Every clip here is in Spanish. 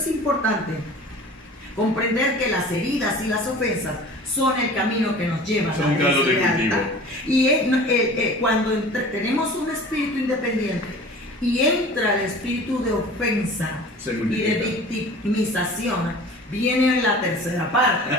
es importante comprender que las heridas y las ofensas son el camino que nos lleva a la deslealtad. Y cuando tenemos un espíritu independiente y entra el espíritu de ofensa y de victimización, viene la tercera parte.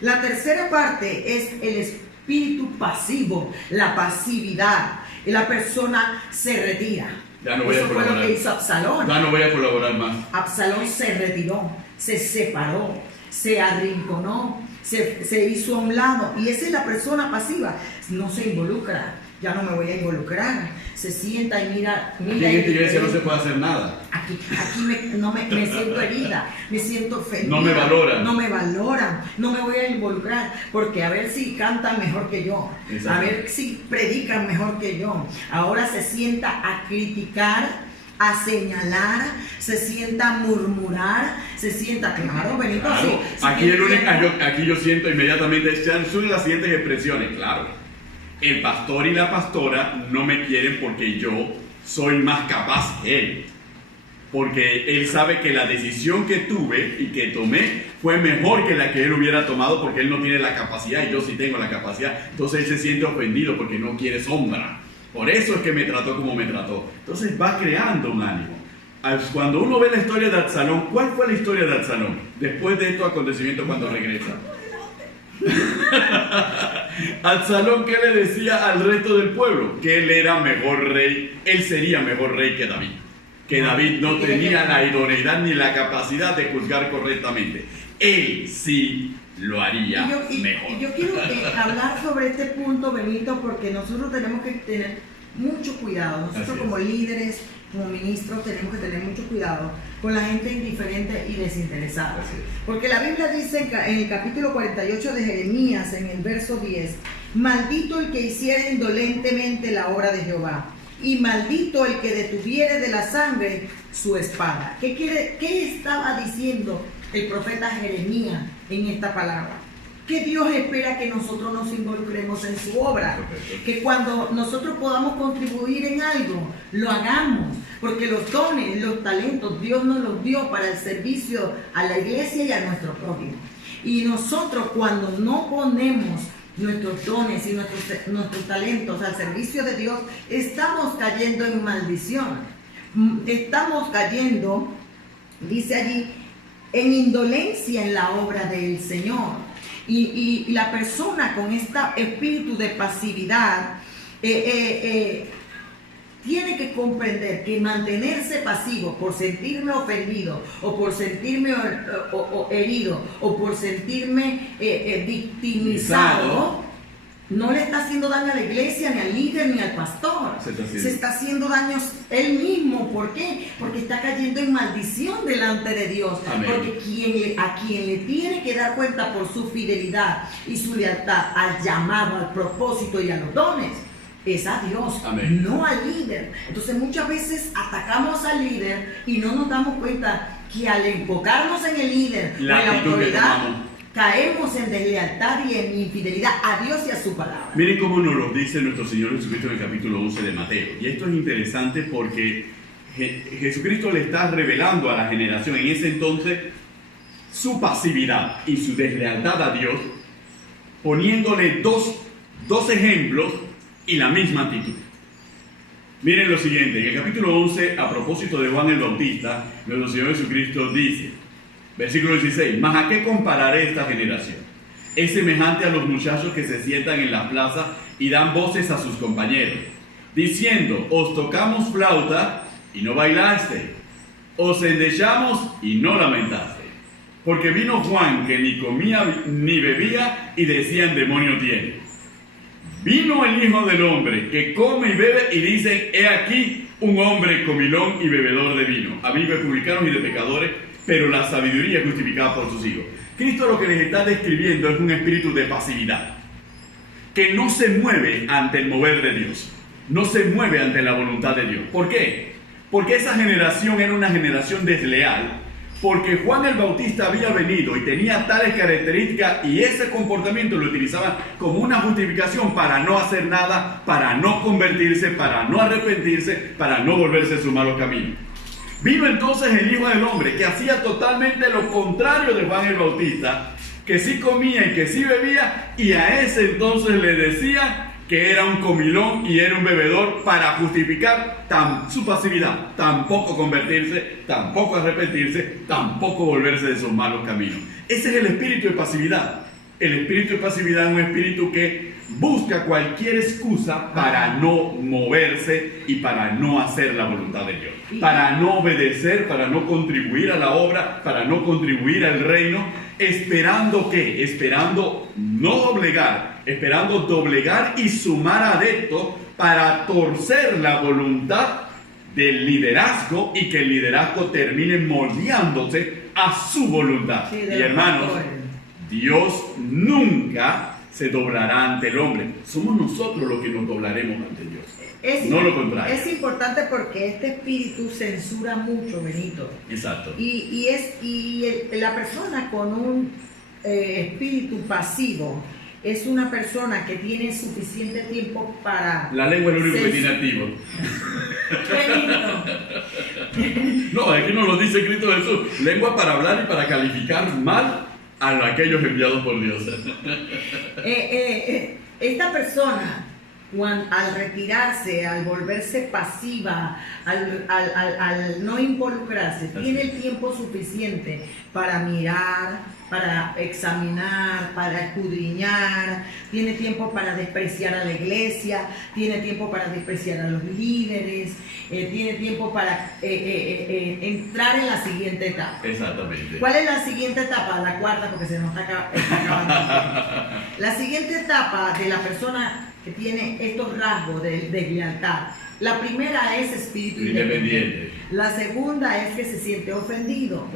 La tercera parte es el espíritu pasivo, la pasividad. Y la persona se retira. Ya no voy Eso a fue colaborar. lo que hizo Absalón. Ya no voy a colaborar más. Absalón se retiró, se separó, se arrinconó, se hizo a un lado. Y esa es la persona pasiva. No se involucra. Ya no me voy a involucrar. Se sienta y mira. Aquí en esta iglesia no se puede hacer nada. Aquí me siento herida, me siento ofendida. No me valoran. No me valoran, no me voy a involucrar, porque a ver si cantan mejor que yo, Exacto. a ver si predican mejor que yo. Ahora se sienta a criticar, a señalar, se sienta a murmurar, se sienta, claro, Benito, Claro. sí, Aquí yo siento inmediatamente, surgen las siguientes expresiones, claro. El pastor y la pastora no me quieren porque yo soy más capaz que él. Porque él sabe que la decisión que tuve y que tomé fue mejor que la que él hubiera tomado, porque él no tiene la capacidad y yo sí tengo la capacidad. Entonces él se siente ofendido porque no quiere sombra. Por eso es que me trató como me trató. Entonces va creando un ánimo. Cuando uno ve la historia de Absalón, ¿cuál fue la historia de Absalón? Después de estos acontecimientos cuando regresa. Absalón, ¿qué le decía al resto del pueblo? Que él era mejor rey, él sería mejor rey que David. Que David no tenía la idoneidad ni la capacidad de juzgar correctamente. Él sí lo haría mejor. Yo quiero hablar sobre este punto, Benito, porque nosotros tenemos que tener mucho cuidado. Nosotros como líderes, como ministros, tenemos que tener mucho cuidado con la gente indiferente y desinteresada. Porque la Biblia dice en el capítulo 48 de Jeremías, en el verso 10, maldito el que hiciera indolentemente la obra de Jehová, y maldito el que detuviere de la sangre su espada. ¿Qué estaba diciendo el profeta Jeremías en esta palabra? Que Dios espera que nosotros nos involucremos en su obra, que cuando nosotros podamos contribuir en algo, lo hagamos, porque los dones, los talentos, Dios nos los dio para el servicio a la iglesia y a nuestro prójimo. Y nosotros, cuando no ponemos nuestros dones y nuestros talentos al servicio de Dios, estamos cayendo en maldición. Estamos cayendo, dice allí, en indolencia en la obra del Señor. Y la persona con este espíritu de pasividad tiene que comprender que mantenerse pasivo por sentirme ofendido o por sentirme herido o por sentirme victimizado no le está haciendo daño a la iglesia, ni al líder, ni al pastor. Se está haciendo daño él mismo. ¿Por qué? Porque está cayendo en maldición delante de Dios. Amén. Porque a quien le tiene que dar cuenta por su fidelidad y su lealtad al llamado, al propósito y a los dones, es a Dios. Amén. No al líder. Entonces muchas veces atacamos al líder y no nos damos cuenta que al enfocarnos en el líder o en la autoridad, caemos en deslealtad y en infidelidad a Dios y a su palabra. Miren cómo nos lo dice nuestro Señor Jesucristo en el capítulo 11 de Mateo. Y esto es interesante porque Jesucristo le está revelando a la generación en ese entonces su pasividad y su deslealtad a Dios, poniéndole dos ejemplos y la misma actitud. Miren lo siguiente, en el capítulo 11, a propósito de Juan el Bautista, nuestro Señor Jesucristo dice, versículo 16, ¿mas a qué compararé esta generación? Es semejante a los muchachos que se sientan en la plaza y dan voces a sus compañeros, diciendo, os tocamos flauta y no bailaste, os endechamos y no lamentaste. Porque vino Juan que ni comía ni bebía y decían, demonio tiene. Vino el Hijo del Hombre que come y bebe y dicen, he aquí un hombre comilón y bebedor de vino, amigo de publicanos y de pecadores, pero la sabiduría es justificada por sus hijos. Cristo lo que les está describiendo es un espíritu de pasividad, que no se mueve ante el mover de Dios, no se mueve ante la voluntad de Dios. ¿Por qué? Porque esa generación era una generación desleal, porque Juan el Bautista había venido y tenía tales características y ese comportamiento lo utilizaban como una justificación para no hacer nada, para no convertirse, para no arrepentirse, para no volverse a su malos caminos. Vino entonces el Hijo del Hombre, que hacía totalmente lo contrario de Juan el Bautista, que sí comía y que sí bebía, y a ese entonces le decía que era un comilón y era un bebedor, para justificar su pasividad, tampoco convertirse, tampoco arrepentirse, tampoco volverse de sus malos caminos. Ese es el espíritu de pasividad. El espíritu de pasividad es un espíritu que busca cualquier excusa para no moverse y para no hacer la voluntad de Dios, para no obedecer, para no contribuir a la obra, para no contribuir al reino, esperando ¿qué? Esperando no doblegar, esperando doblegar y sumar adeptos para torcer la voluntad del liderazgo y que el liderazgo termine moldeándose a su voluntad. Sí, y hermanos, Dios nunca se doblará ante el hombre. Somos nosotros los que nos doblaremos ante Dios. No lo contrario. Es importante porque este espíritu censura mucho, Benito. Exacto. La persona con un espíritu pasivo es una persona que tiene suficiente tiempo para... La lengua es lo único que tiene activo. No, aquí nos lo dice Cristo Jesús. Lengua para hablar y para calificar mal a aquellos enviados por Dios. Esta persona, al retirarse, al volverse pasiva, al no involucrarse, tiene el tiempo suficiente para mirar, para examinar, para escudriñar, tiene tiempo para despreciar a la iglesia, tiene tiempo para despreciar a los líderes, tiene tiempo para entrar en la siguiente etapa. Exactamente. ¿Cuál es la siguiente etapa? La cuarta, porque se nos está acabando. La siguiente etapa de la persona que tiene estos rasgos de lealtad. La primera es espíritu independiente. La segunda es que se siente ofendido.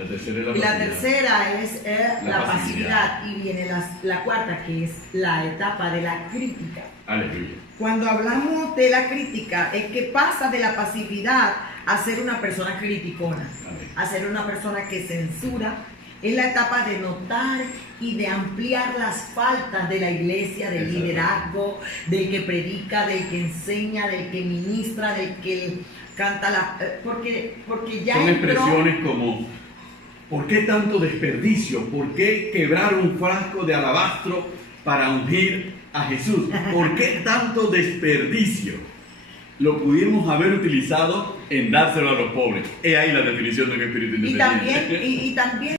La tercera es la pasividad. Y viene la cuarta, que es la etapa de la crítica. Aleluya. Cuando hablamos de la crítica, es que pasa de la pasividad a ser una persona criticona, a ser una persona que censura. Es la etapa de notar y de ampliar las faltas de la iglesia, del liderazgo, del que predica, del que enseña, del que ministra, del que canta porque ya son expresiones como: ¿por qué tanto desperdicio? ¿Por qué quebrar un frasco de alabastro para ungir a Jesús? ¿Por qué tanto desperdicio? Lo pudimos haber utilizado en dárselo a los pobres. He ahí la definición de un espíritu independiente. Y también